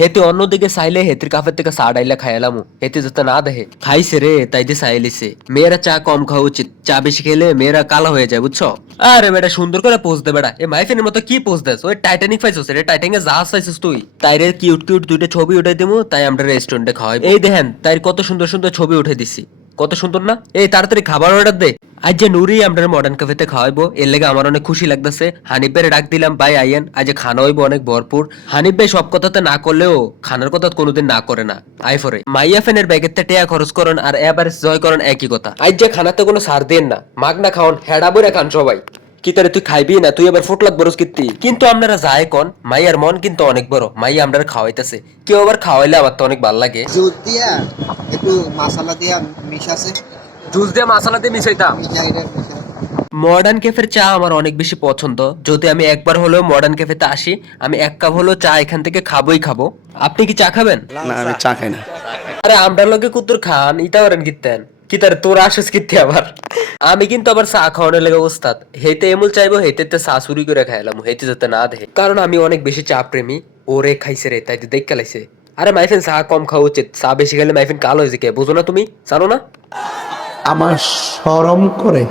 হেতে অন্যদিকে চাইলে হেতির কাফের থেকে চা ডাইলা খাইলাম হেতে যাতে না দেখে খাইছে রে তাই দিয়ে চাইলিছে। মেয়েরা চা কম খাওয়া উচিত, চা বেশি খেলে মেয়েরা কালো হয়ে যায় বুঝছো। আরে বেটা সুন্দর করে পোজ দে বেটা, এ মাইফেনের মতো কি পোজ দেস? ওই টাইটানিক পাইছিস রে, টাইটানিকে জাহাজ চাইছিস তুই? তাইরে কিউট কিউট দুইটা ছবি উঠাই দিমু, তাই আমরা রেস্টুরেন্টে খাওয়াই। এই দেখেন তাই কত সুন্দর সুন্দর ছবি উঠে দিছি, কত সুন্দর না? এই তাড়াতাড়ি খাবার অর্ডার দে। আজ যে নুরি আমরা মডার্ন ক্যাফেতে খাওয়াইবো, এর লেগে আমার অনেক খুশি লাগতেছে। হানিফ ভাইয়ের ডাক দিলাম, ভাই আইয়েন, আজ খানা হইবো অনেক ভরপুর। হানিফ ভাই সব কথাতে না করলেও খানার কথা কোনোদিন না করে না। আই ফরে মাইয়া ফেনের ব্যাগের তে টেয়া খরচ করেন আর এবারে জয় করেন একই কথা। আজ যে খানাতে কোনো সার দেন না, মাগ না খাওন, হেডা বইরা খান সবাই। কি তারে তুই খাইবি না? তুই এবার ফুটলাত বরস কীর্তি। কিন্তু আপনারা যায় কোন মাইয়ার মন কিন্তু অনেক বড়, মাইয়া আমরা খাওয়াইতেছে। কেউ আবার খাওয়াইলে আমার তো অনেক ভালো লাগে। জুস দিয়া একটু মশলা দিয়া মিশাছে, জুস দিয়ে মশলা দিয়ে মিশাইতাম। মিঠাইটা মিশা। মডার্ন ক্যাফের চা আমার অনেক বেশি পছন্দ। যদি আমি একবার হলেও মডার্ন ক্যাফেতে আসি, আমি এক কাপ হলেও চা এখান থেকে খাবোই খাবো। আপনি কি চা খাবেন? না আমি চা খাই না। আরে আমরা লোকে কুতুর খান ইতা করেন কিতেন কি তার তোর আসিস কিতে আবার। আমি কিন্তু আবার চা খাওয়ানোর লেগে ওস্তাদ। হেতে এমুল চাইবো হেতে চা চুরি করে খাইলাম, হেতে যাতে না দেখে, কারণ আমি অনেক বেশি চা প্রেমী। ওরে খাইছে রে তাই দেখ কালাইছে। আরে মাইফেন চা কম খাওয়া উচিত, চা বেশি খেলে মাইফেন কালো হয়েছে কে বুঝো না তুমি? জানো না? আমার শরম করে।